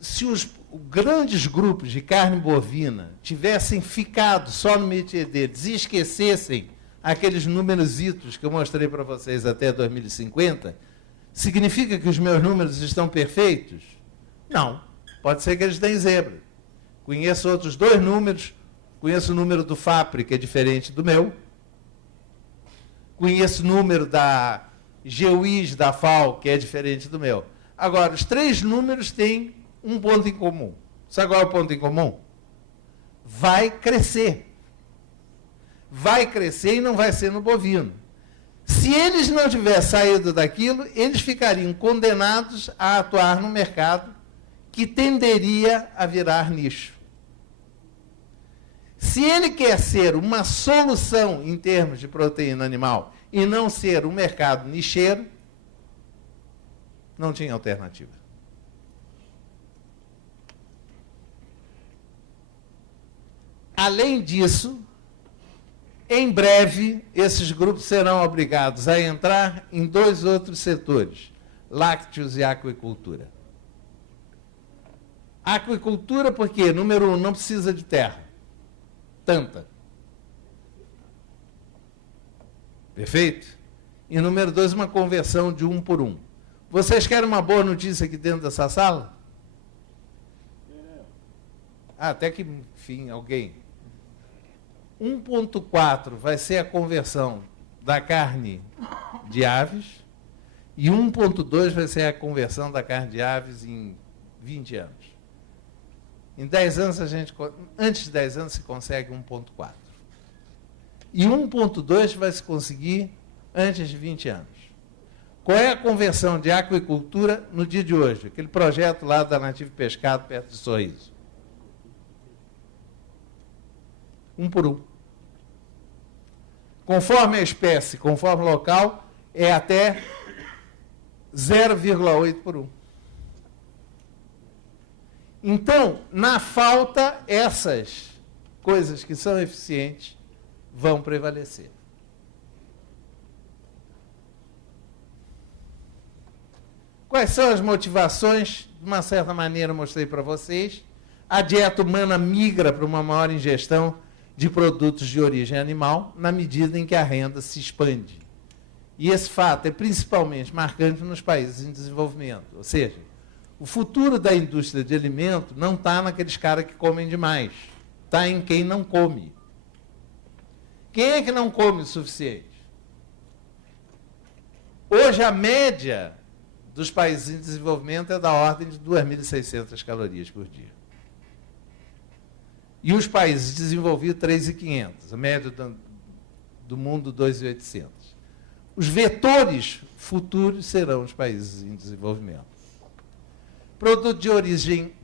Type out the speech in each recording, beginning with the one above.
se os grandes grupos de carne bovina tivessem ficado só no métier deles e esquecessem aqueles numerositos que eu mostrei para vocês até 2050, significa que os meus números estão perfeitos? Não. Pode ser que eles deem zebra. Conheço outros 2 números. Conheço o número do FAPRE, que é diferente do meu. Conheço o número da GEUIS da FAO, que é diferente do meu. Agora, os 3 números têm um ponto em comum. Sabe qual é o ponto em comum? Vai crescer. Vai crescer e não vai ser no bovino. Se eles não tivessem saído daquilo, eles ficariam condenados a atuar no mercado que tenderia a virar nicho. Se ele quer ser uma solução em termos de proteína animal e não ser um mercado nicheiro, não tinha alternativa. Além disso, em breve, esses grupos serão obrigados a entrar em 2 outros setores, lácteos e aquicultura. Aquicultura porque, número 1, não precisa de terra. Tanta. Perfeito? E número 2, uma conversão de 1 por 1. Vocês querem uma boa notícia aqui dentro dessa sala? Até que, enfim, alguém. 1.4 vai ser a conversão da carne de aves e 1.2 vai ser a conversão da carne de aves em 20 anos. Em 10 anos, antes de 10 anos, se consegue 1.4. E 1.2 vai se conseguir antes de 20 anos. Qual é a conversão de aquicultura no dia de hoje? Aquele projeto lá da Nativo Pescado, perto de Sorriso. 1 por 1. Conforme a espécie, conforme o local, é até 0,8 por 1. Então, na falta, essas coisas que são eficientes vão prevalecer. Quais são as motivações? De uma certa maneira, eu mostrei para vocês. A dieta humana migra para uma maior ingestão de produtos de origem animal, na medida em que a renda se expande. E esse fato é principalmente marcante nos países em desenvolvimento. Ou seja, o futuro da indústria de alimento não está naqueles caras que comem demais. Está em quem não come. Quem é que não come o suficiente? Hoje, a média dos países em desenvolvimento é da ordem de 2.600 calorias por dia. E os países desenvolvidos, 3.500. A média do mundo, 2.800. Os vetores futuros serão os países em desenvolvimento. Produto de origem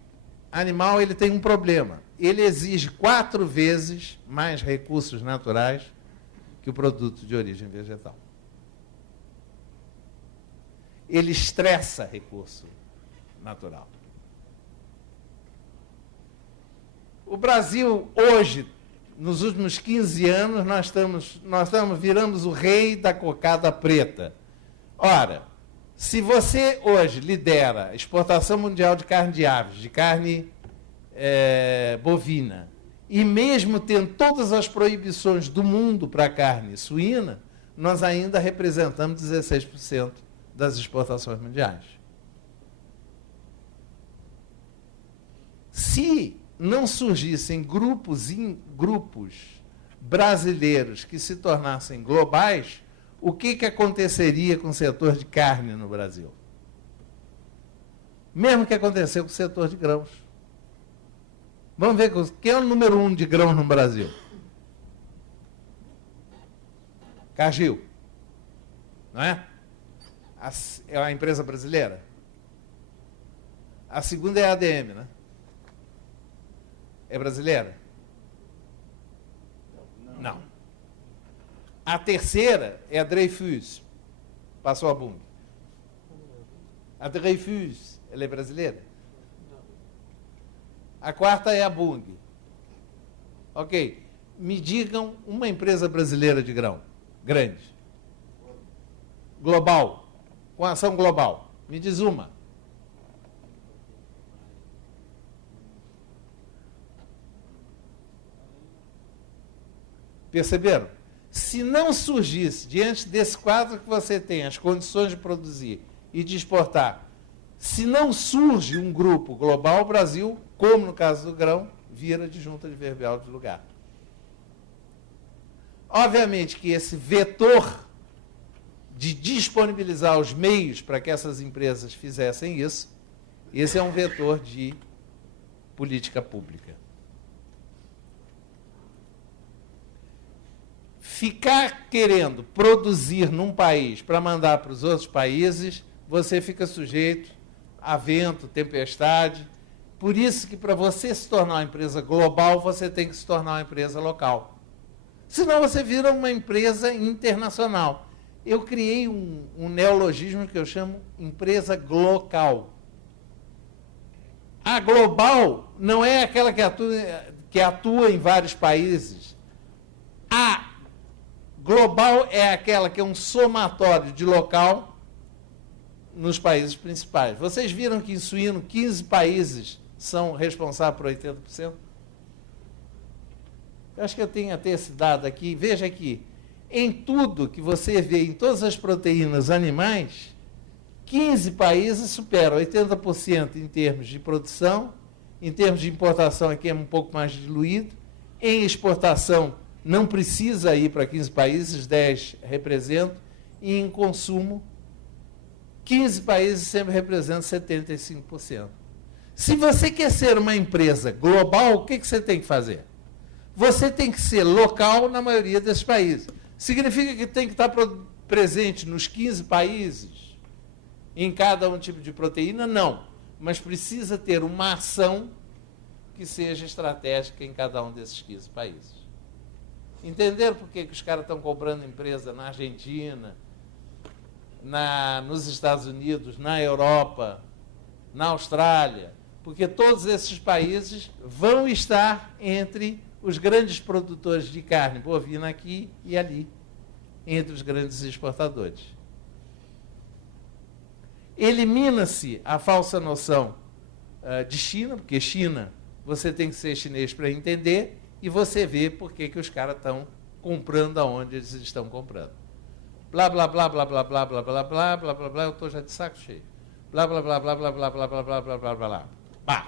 animal, ele tem um problema. Ele exige 4 vezes mais recursos naturais que o produto de origem vegetal. Ele estressa recurso natural. O Brasil, hoje, nos últimos 15 anos, viramos o rei da cocada preta. Ora, se você hoje lidera a exportação mundial de carne de aves, de carne bovina, e mesmo tendo todas as proibições do mundo para a carne suína, nós ainda representamos 16% das exportações mundiais. Se não surgissem grupos brasileiros que se tornassem globais, o que aconteceria com o setor de carne no Brasil? Mesmo que aconteceu com o setor de grãos. Vamos ver quem é o número 1 de grãos no Brasil? Cargill. Não é? É uma empresa brasileira. A segunda é a ADM, né? É brasileira? Não. A terceira é a Dreyfus. Passou a Bunge. A Dreyfus, ela é brasileira? A quarta é a Bunge. Ok. Me digam uma empresa brasileira de grão. Grande. Global. Com ação global. Me diz uma. Perceberam? Se não surgisse, diante desse quadro que você tem, as condições de produzir e de exportar, se não surge um grupo global, o Brasil, como no caso do grão, vira de junta adverbial de lugar. Obviamente que esse vetor de disponibilizar os meios para que essas empresas fizessem isso, esse é um vetor de política pública. Ficar querendo produzir num país para mandar para os outros países, você fica sujeito a vento, tempestade. Por isso que para você se tornar uma empresa global, você tem que se tornar uma empresa local. Senão você vira uma empresa internacional. Eu criei um neologismo que eu chamo empresa glocal. A global não é aquela que atua em vários países. A global é aquela que é um somatório de local nos países principais. Vocês viram que em suíno 15 países são responsáveis por 80%? Eu acho que eu tenho até esse dado aqui. Veja aqui. Em tudo que você vê, em todas as proteínas animais, 15 países superam 80% em termos de produção, em termos de importação aqui é um pouco mais diluído, em exportação não precisa ir para 15 países, 10 representam, e em consumo, 15 países sempre representam 75%. Se você quer ser uma empresa global, o que você tem que fazer? Você tem que ser local na maioria desses países. Significa que tem que estar presente nos 15 países, em cada um tipo de proteína? Não. Mas precisa ter uma ação que seja estratégica em cada um desses 15 países. Entenderam por que os caras estão comprando empresa na Argentina, nos Estados Unidos, na Europa, na Austrália? Porque todos esses países vão estar entre os grandes produtores de carne bovina aqui e ali, entre os grandes exportadores. Elimina-se a falsa noção de China, porque China, você tem que ser chinês para entender, e você vê por que os caras estão comprando aonde eles estão comprando. Blá, blá, blá, blá, blá, blá, blá, blá, blá, blá, blá, blá, eu estou já de saco cheio. Blá, blá, blá, blá, blá, blá, blá, blá, blá, blá, blá, blá, blá. Pá!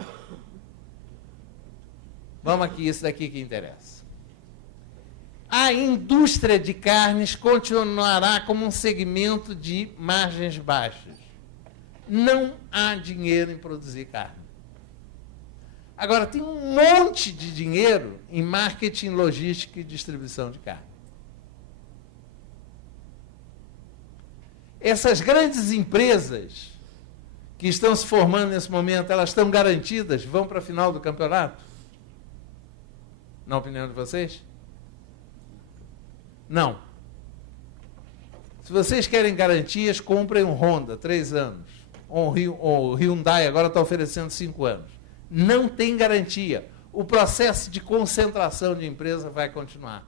Vamos aqui, esse daqui que interessa. A indústria de carnes continuará como um segmento de margens baixas. Não há dinheiro em produzir carne. Agora, tem um monte de dinheiro em marketing, logística e distribuição de carne. Essas grandes empresas que estão se formando nesse momento, elas estão garantidas? Vão para a final do campeonato? Na opinião de vocês? Não. Se vocês querem garantias, comprem um Honda, 3 anos. O Hyundai agora está oferecendo 5 anos. Não tem garantia. O processo de concentração de empresa vai continuar.